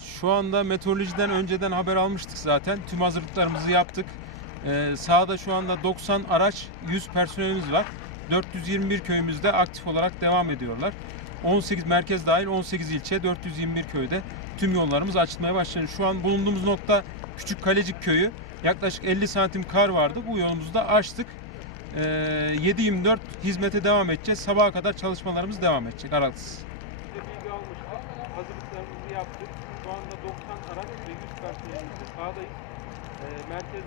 şu anda meteorolojiden önceden haber almıştık zaten. Tüm hazırlıklarımızı yaptık. Ee, sahada şu anda 90 araç, 100 personelimiz var. 421 köyümüzde aktif olarak devam ediyorlar. 18 merkez dahil 18 ilçe 421 köyde tüm yollarımız açılmaya başlandı. Şu an bulunduğumuz nokta Küçük Kalecik köyü. Yaklaşık 50 santim kar vardı. Bu yolumuzu da açtık. Ee, 7-24 hizmete devam edeceğiz. Sabaha kadar çalışmalarımız devam edecek aralıksız. Bilgi almıştık. Hazırlıklarımızı yaptık. Şu anda 90 araç ve 100 personelimizle sahadayız. Ee, merkez